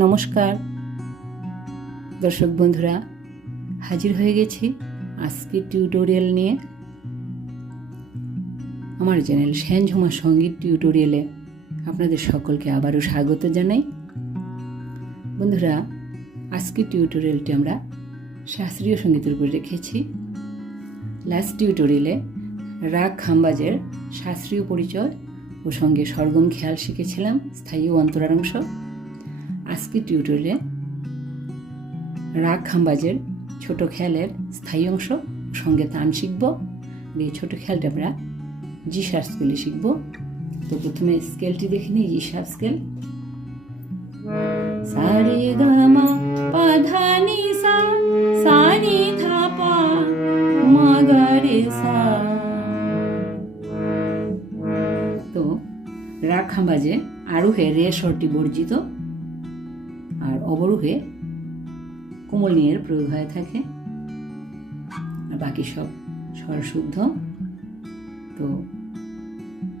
নমস্কার দর্শক বন্ধুরা, হাজির হয়ে গেছি আজকের টিউটোরিয়াল নিয়ে। আমার চ্যানেল সেনঝুমা সঙ্গীত টিউটোরিয়ালে আপনাদের সকলকে আবারও স্বাগত জানাই। বন্ধুরা, আজকের টিউটোরিয়ালটি আমরা শাস্ত্রীয় সঙ্গীতের উপর রেখেছি। লাস্ট টিউটোরিয়ালে রাগ খাম্বাজের শাস্ত্রীয় পরিচয় ও সঙ্গে সরগম খেয়াল শিখেছিলাম, স্থায়ী ও অন্তরাংশ। আজকের টিউটোরিয়ালে রাগ খাম্বাজের ছোট খেয়ালের স্থায়ী অংশ সঙ্গে তান শিখব। এই ছোট খেয়ালটা আমরা জি শার্প স্কেলে শিখব। তো প্রথমে স্কেলটি দেখে নিই। জি শার্প স্কেল, সা রে গা মা পা ধা নি সা, সা নি ধা পা মা গা রে সা। তো রাগ খাম্বাজে আরোহে রে স্বরটি বর্জিত আর অবরোহে কোমল নিয়ের প্রয়োগ হয়ে থাকে, আর বাকি সব স্বর শুদ্ধ। তো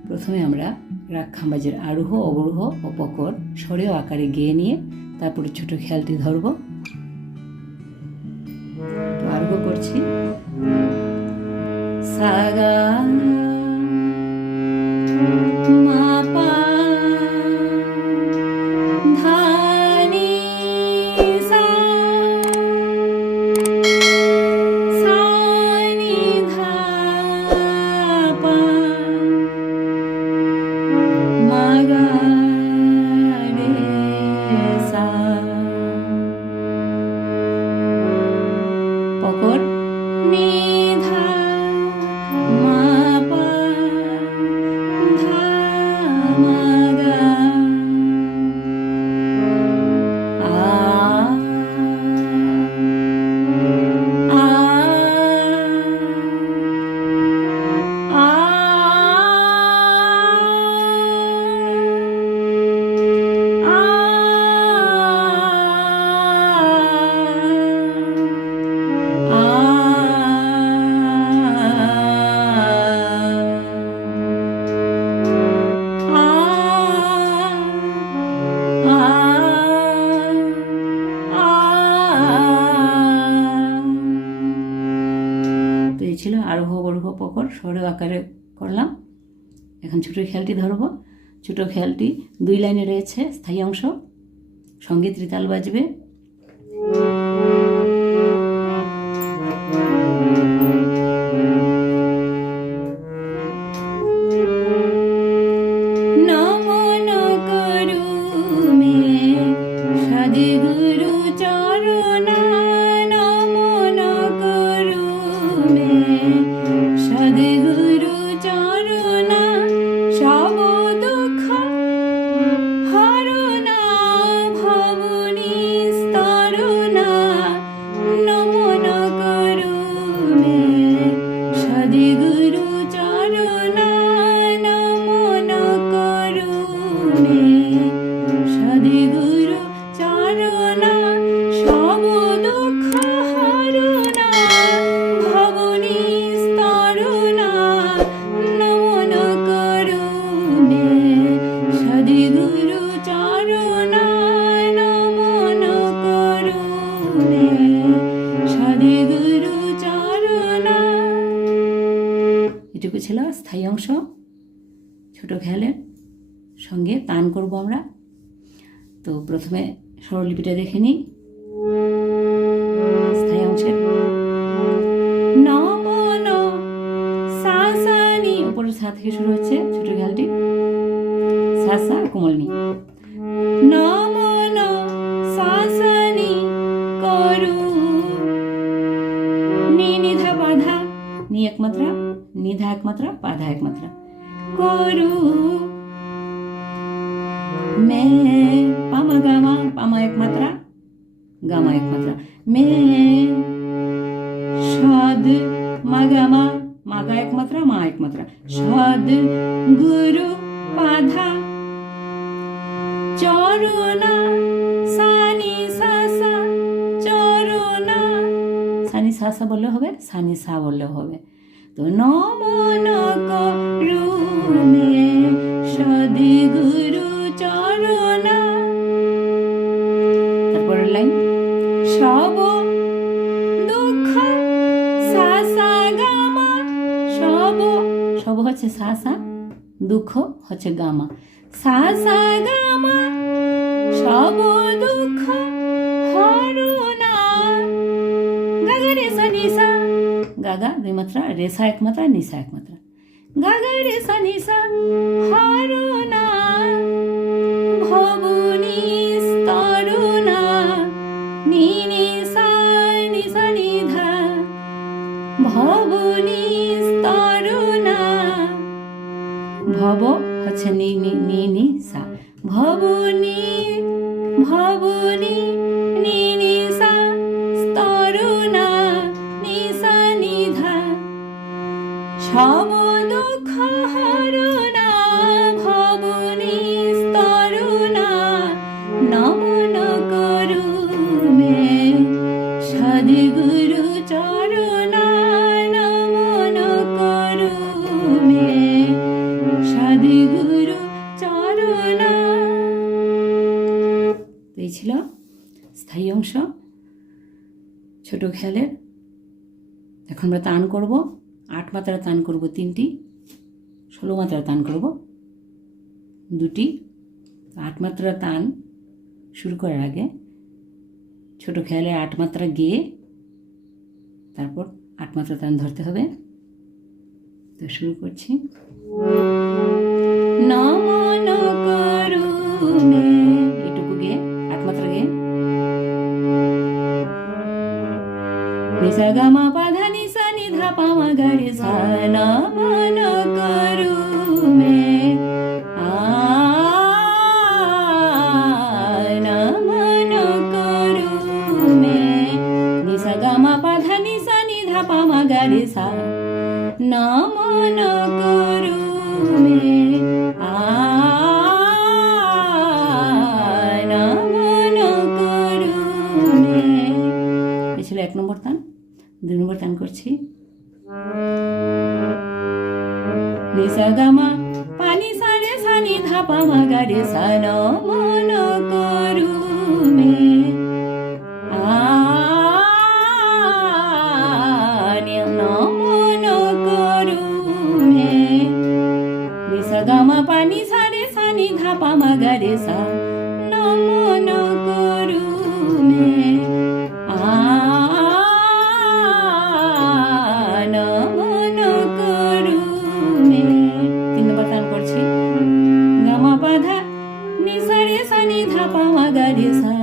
প্রথমে আমরা রাগ খাম্বাজের আরোহ, অবরোহ ও পকর স্বরেও আকারে গেয়ে নিয়ে তারপরে ছোট খেয়ালটি ধরব। তো আরোহ করছি, সা গা মা পা ধা নি সা, সা নি ধা পা মা গা রে সা। পকর নি ধা মা পা ধা মা গা, আ আ আ। তো এই ছিল আরোহ অবরোহ পকর স্বরেও আকারে করলাম। এখন ছোট খেয়ালটি ধরবো। ছোট খেয়ালটি 2 লাইনে রয়েছে, স্থায়ী অংশ, সঙ্গে ত্রিতাল বাজবে। নমন করু মে সদ্গুরু চরণা, নমন করু মে সদ্গুরু চরণা, সব দুঃখ হরণা ভবনি স্তরণা, নমন করু মে সদ্গুরু চরণা, নমন করু মে সদ্গুরু চরণা, সব দুঃখ হরণা ভবনি স্তরণা, নমন করু মে সদ্গুরু চরণা, নমন করু মে সদ্গুরু চরণা। এটুকু ছিল স্থায়ী অংশ। ছোট খেয়ালের সঙ্গে তান করব আমরা। তো প্রথমে স্বরলিপিটা দেখে নিই। স্থায়ী অংশের নমন সা সা নি, উপরের সা থেকে শুরু হচ্ছে ছোট খেয়ালটি, সা সা কোমল নি, নমন সা সা নি করু, নি নিধা পাধা, নি এক মাত্রা, নিধা এক মাত্রা, পাধা এক মাত্রা, করু মে পামা গামা, পামা এক মাত্রা, গামা এক মাত্রা, মে সদ মাগামা, মাগা এক মাত্রা, মা এক মাত্রা, সদ গুরু পাধা চরণা, সানি সা সা চরণা, সানি সা সা বললে হবে, সানি সা বললেও হবে। তো নমন করু মে সদ্গুরু চরণা, সব হচ্ছে সা সা, দুঃখ হচ্ছে গামা। সা সা গামা সব দুঃখ হরনা। গাগা রে সা নি সা, গাগা দুই মাত্রা, রেসা এক মাত্রা, নিসা এক মাত্রা। গাগা রে সা নি সা হরনা ভবনী স্তরুনা। নি নি সা নি সা নি ধা ভবনী স্তরুনা। ভব হচ্ছে নি নি নি নি সা, ভবনী ভবনী নি নি সা স্তরুনা নি সা নি ধা। সব দুঃখ হরনা ভবনী স্তরুনা। নমন করু মে সদ্গুরু চরণা। নমন করু মে সদ্গুরু চরণা। এই ছিল স্থায়ী অংশ ছোট খেয়ালের। এখন আমরা তান করব, 8 মাত্রা তান করব 3টি, 16 মাত্রা তান করব 2টি। 8 মাত্রা তান শুরু করার আগে ছোট খেয়ালে 8 মাত্রা গেয়ে তারপর 8 মাত্রা তান ধরতে হবে। তো শুরু করছি। নমন করু মে, এটুকু গিয়ে 8 মাত্রা গিয়ে নিসা গামা পাধা নিসা নি ধা পা মা গা রে সা। নমন করু মে নমন করু মে। নিসা গামা পাধা নিসা নি ধা পা মা গা রে সা। নমন করু মে নমন করু মে। এই ছিল 1 নম্বর তান। 2 নম্বর তান করছি। নিসা গামা পানি সা রে সা নি ধা পা মা গা রে সা। নমন করু মে নমন করু মে। নিসা গামা পানি সা রে সা নি ধা পা মা গা রে সা। নমন করু মে নমন করু মে। 3 নম্বর তান করছি। গামা পাধা নিসা রে সা নি ধা পা মা গা রে সা।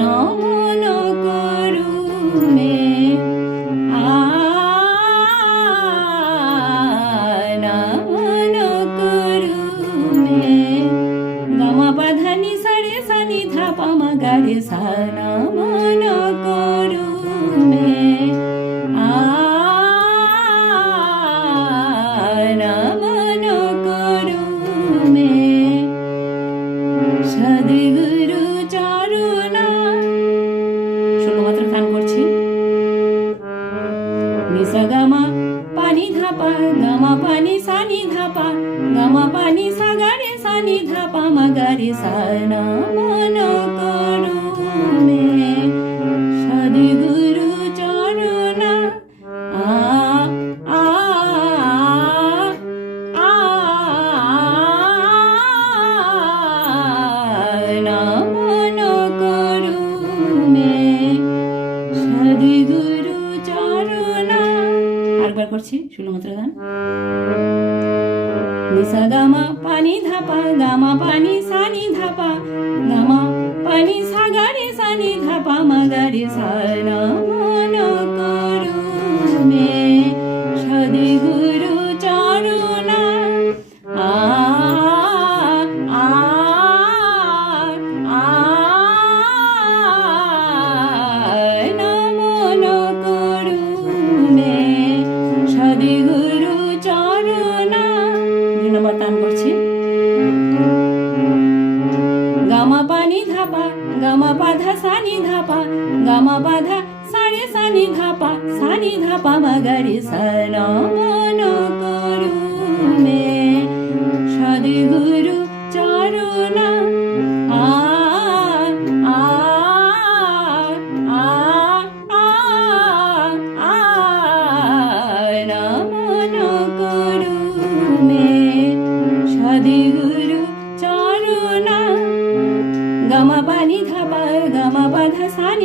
নমন করু মে নমন করু মে। গামা পাধা নিসা রে সা নি ধা পা মা গা রে সা। নমন করু মে নমন করু মে সদ্গুরু চরণা। 16 মাত্রা তান করছি। নিসা গামা পানি ধা পা গামা পানি সা নি ধা পা গামা পানি সা গা রে সা নি ধা পা মা গা রে সা। নমন করু মে সদ্গুরু চরণা। নমন করু মে সদ্গুরু চরণা। আরেকবার করছি 16 মাত্রা গান। নিসা গামা পানি ধা পা গামা পানি সা নি ধা পা গামা পানি সা গা রে সা নি ধা পা মা গা রে সা। নমন করু মে সদ্গুরু চরণা। নমন করু মে সদ্গুরু চরণা। 2 নম্বর তান করছি। গামা পানি ধা পা গামা পাধা সা নি ধা পা গামা পাধা সা রে সা নি ধা পা সা নি ধা পা মা গা রে সা। নমন করু মে সদ্গুরু চরণা। নমন করু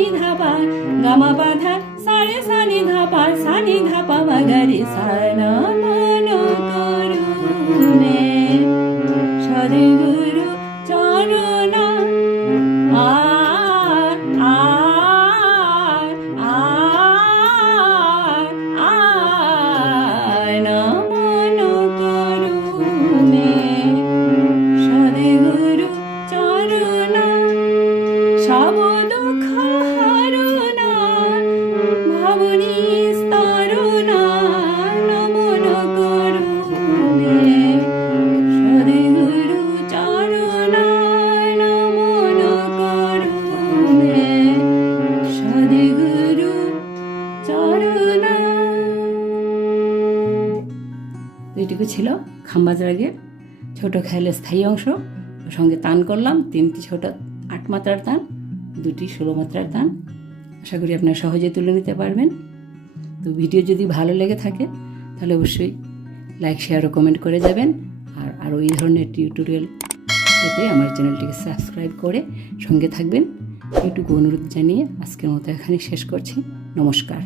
সানি ধাপা গামা বাধা সারে সানি ধাপা মাগারে সানা মন করুণে সদ্গুরু চরণ সব দুঃখ হারুনা ভাবনি স্তরুনা নমন করুণে সদ্গুরু চরণা নমন করুণে সদ্গুরু চরণা। এইটুকু ছিল খাম্বাজরাগের ছোট খেয়ালের স্থায়ী অংশ। ওর সঙ্গে তান করলাম 3টি ছোট 8 মাত্রার তান, 2টি 16 মাত্রার তান। আশা করি আপনারা সহজে তুলে নিতে পারবেন। তো ভিডিও যদি ভালো লেগে থাকে তাহলে অবশ্যই লাইক শেয়ার ও কমেন্ট করে যাবেন। আর আরও এই ধরনের টিউটোরিয়াল পেতে আমার চ্যানেলটিকে সাবস্ক্রাইব করে সঙ্গে থাকবেন। এইটুকু অনুরোধ জানিয়ে আজকের মতো এখানে শেষ করছি। নমস্কার।